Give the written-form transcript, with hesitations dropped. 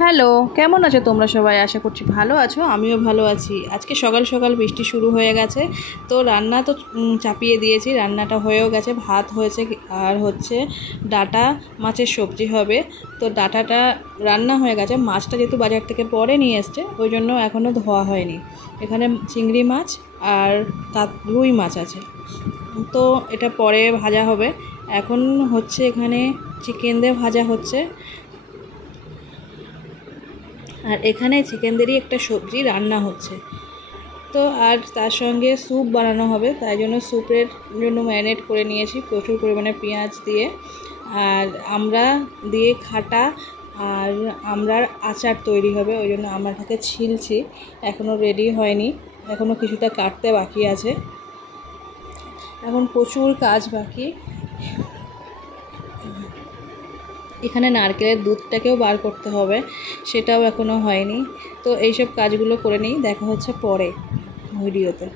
Hello, কেমন আছো তোমরা সবাই? আশা করছি ভালো আছো, আমিও ভালো আছি। আজকে সকাল সকাল বৃষ্টি শুরু হয়ে গেছে, তো রান্না তো চাপিয়ে দিয়েছি, রান্নাটা হয়েও গেছে, ভাত হয়েছে আর হচ্ছে ডাঁটা মাছের সবজি হবে। তো ডাঁটাটা রান্না হয়ে গেছে, মাছটা যেহেতু বাজার থেকে পরে নিয়ে এসছে ওই জন্য এখনও ধোয়া হয়নি। এখানে চিংড়ি মাছ আর রুই মাছ আছে, তো এটা পরে ভাজা হবে। এখন হচ্ছে এখানে চিকেন দিয়ে ভাজা হচ্ছে, আর এখানে চিকেনদেরই একটা সবজি রান্না হচ্ছে। তো আর তার সঙ্গে স্যুপ বানানো হবে, তাই জন্য স্যুপের জন্য ম্যারিনেট করে নিয়েছি প্রচুর পরিমাণে পেঁয়াজ দিয়ে, আর আমড়া দিয়ে খাটা আর আমড়ার আচার তৈরি হবে, ওই জন্য আমড়াটাকে ছিলছি, এখনও রেডি হয়নি, এখনও কিছুটা কাটতে বাকি আছে, এখন প্রচুর কাজ বাকি। এখানে নারকেলের দুধটাকেও বার করতে হবে, সেটাও এখনও হয়নি। তো এইসব কাজগুলো করে নিই, দেখা হচ্ছে পরে ভিডিওতে।